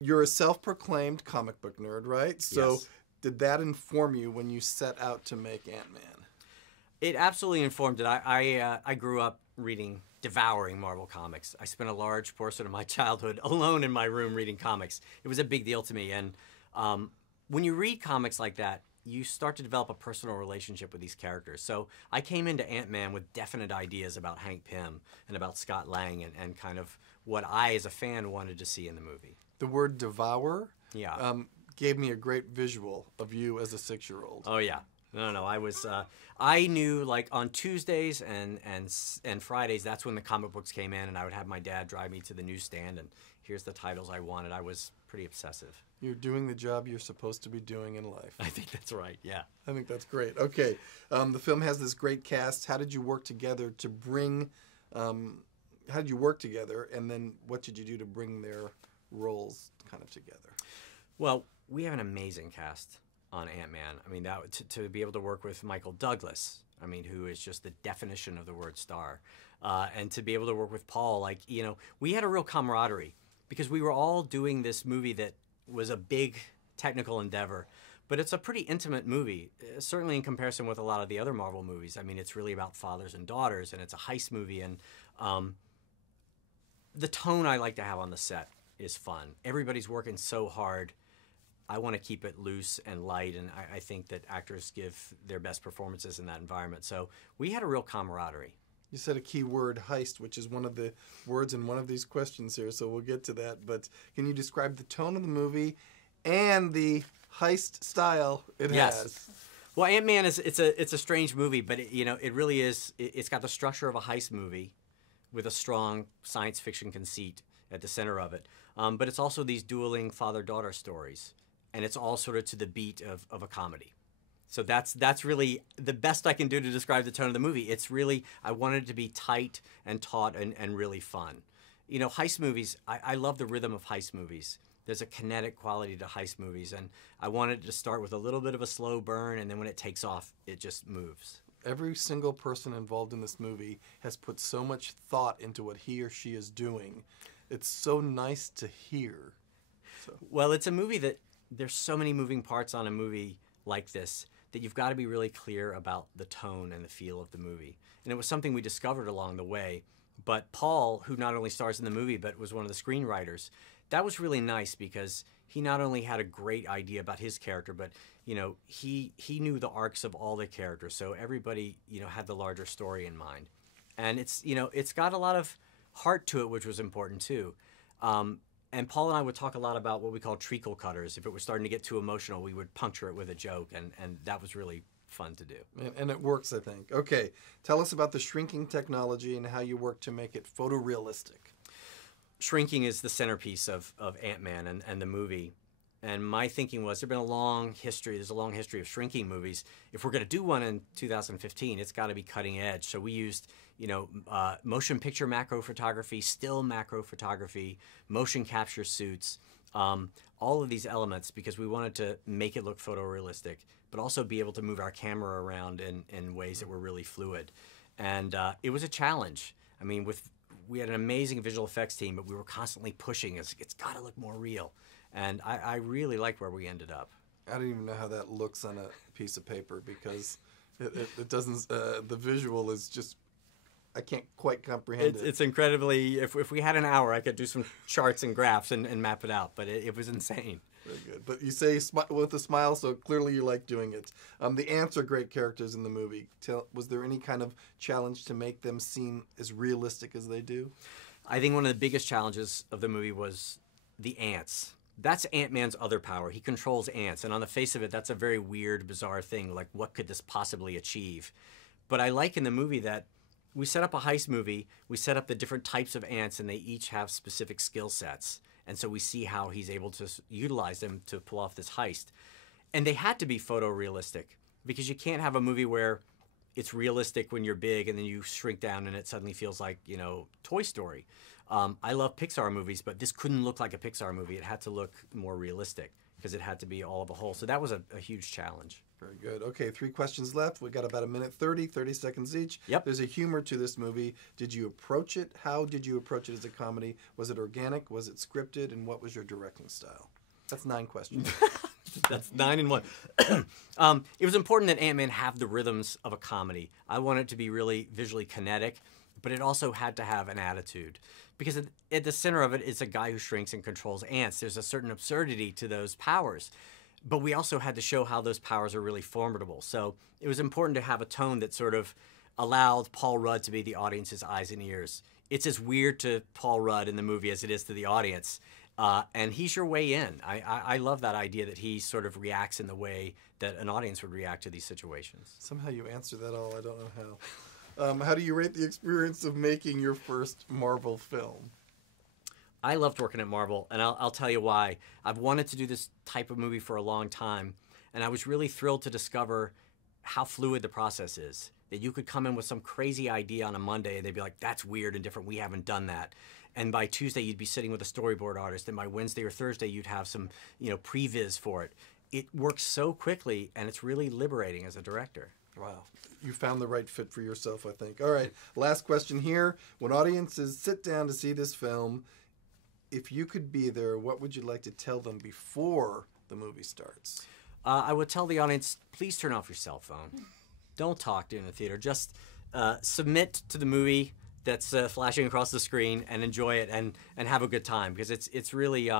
You're a self-proclaimed comic book nerd, right? So Yes. did that inform you when you set out to make Ant-Man? It absolutely informed it. I grew up devouring Marvel comics. I spent a large portion of my childhood alone in my room reading comics. It was a big deal to me. And when you read comics like that, you start to develop a personal relationship with these characters. So I came into Ant-Man with definite ideas about Hank Pym and about Scott Lang and kind of what I, as a fan, wanted to see in the movie. The word devour Yeah. gave me a great visual of you as a 6-year-old. Oh yeah. No. I was. I knew, like, on Tuesdays and Fridays, that's when the comic books came in, and I would have my dad drive me to the newsstand, and here's the titles I wanted. I was pretty obsessive. You're doing the job you're supposed to be doing in life. I think that's right. Yeah. I think that's great. Okay, the film has this great cast. How did you work together to bring? How did you work together, and then what did you do to bring their roles kind of together? Well, we have an amazing cast on Ant-Man. I mean, to be able to work with Michael Douglas, I mean, who is just the definition of the word star, and to be able to work with Paul, like, you know, we had a real camaraderie because we were all doing this movie that was a big technical endeavor, but it's a pretty intimate movie, certainly in comparison with a lot of the other Marvel movies. I mean, it's really about fathers and daughters, and it's a heist movie, and the tone I like to have on the set is fun. Everybody's working so hard. I want to keep it loose and light, and I think that actors give their best performances in that environment. So we had a real camaraderie. You said a key word, heist, which is one of the words in one of these questions here, so we'll get to that. But can you describe the tone of the movie and the heist style it has? Well, Ant-Man it's a strange movie, but it really is. It's got the structure of a heist movie with a strong science fiction conceit at the center of it. But it's also these dueling father-daughter stories. And it's all sort of to the beat of a comedy. So that's really the best I can do to describe the tone of the movie. It's really, I wanted it to be tight and taut and really fun. You know, heist movies, I love the rhythm of heist movies. There's a kinetic quality to heist movies, and I wanted to start with a little bit of a slow burn, and then when it takes off, it just moves. Every single person involved in this movie has put so much thought into what he or she is doing. It's so nice to hear. Well, it's a movie that there's so many moving parts on a movie like this that you've got to be really clear about the tone and the feel of the movie. And it was something we discovered along the way. But Paul, who not only stars in the movie but was one of the screenwriters, that was really nice because he not only had a great idea about his character, but he knew the arcs of all the characters. So everybody had the larger story in mind. And it's got a lot of heart to it, which was important too. And Paul and I would talk a lot about what we call treacle cutters. If it was starting to get too emotional, we would puncture it with a joke, and that was really fun to do. And it works, I think. Okay, tell us about the shrinking technology and how you work to make it photorealistic. Shrinking is the centerpiece of Ant-Man and the movie. And my thinking was there's a long history of shrinking movies. If we're going to do one in 2015, it's got to be cutting edge. So we used motion picture macro photography, still macro photography, motion capture suits, all of these elements because we wanted to make it look photorealistic, but also be able to move our camera around in ways that were really fluid. And it was a challenge. I mean, we had an amazing visual effects team, but we were constantly pushing. It's got to look more real. And I really like where we ended up. I don't even know how that looks on a piece of paper because it doesn't, the visual is just, I can't quite comprehend it. It's incredibly, if we had an hour, I could do some charts and graphs and map it out, but it was insane. Very good. But you say with a smile, so clearly you like doing it. The ants are great characters in the movie. Was there any kind of challenge to make them seem as realistic as they do? I think one of the biggest challenges of the movie was the ants. That's Ant-Man's other power. He controls ants. And on the face of it, that's a very weird, bizarre thing. Like, what could this possibly achieve? But I like in the movie that we set up a heist movie. We set up the different types of ants, and they each have specific skill sets. And so we see how he's able to utilize them to pull off this heist. And they had to be photorealistic because you can't have a movie where it's realistic when you're big and then you shrink down and it suddenly feels like, Toy Story. I love Pixar movies, but this couldn't look like a Pixar movie. It had to look more realistic because it had to be all of a whole. So that was a huge challenge. Very good. Okay, 3 questions left. We got about a minute 30 seconds each. Yep. There's a humor to this movie. Did you approach it? How did you approach it as a comedy? Was it organic? Was it scripted? And what was your directing style? That's 9 questions. That's 9 in 1. It was important that Ant-Man have the rhythms of a comedy. I wanted it to be really visually kinetic, but it also had to have an attitude. Because at the center of it is a guy who shrinks and controls ants. There's a certain absurdity to those powers. But we also had to show how those powers are really formidable. So it was important to have a tone that sort of allowed Paul Rudd to be the audience's eyes and ears. It's as weird to Paul Rudd in the movie as it is to the audience. And he's your way in. I love that idea that he sort of reacts in the way that an audience would react to these situations. Somehow you answer that all. I don't know how. How do you rate the experience of making your first Marvel film? I loved working at Marvel, and I'll tell you why. I've wanted to do this type of movie for a long time, and I was really thrilled to discover how fluid the process is. That you could come in with some crazy idea on a Monday, and they'd be like, that's weird and different. We haven't done that. And by Tuesday, you'd be sitting with a storyboard artist, and by Wednesday or Thursday, you'd have some, previs for it. It works so quickly, and it's really liberating as a director. Wow. You found the right fit for yourself, I think. All right, last question here. When audiences sit down to see this film, if you could be there, what would you like to tell them before the movie starts? I would tell the audience, please turn off your cell phone. Don't talk during the theater. Just submit to the movie that's flashing across the screen and enjoy it and have a good time, because it's really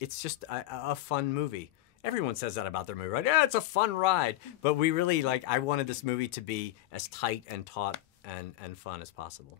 it's just a fun movie. Everyone says that about their movie, right? Yeah, it's a fun ride. But we really I wanted this movie to be as tight and taut and fun as possible.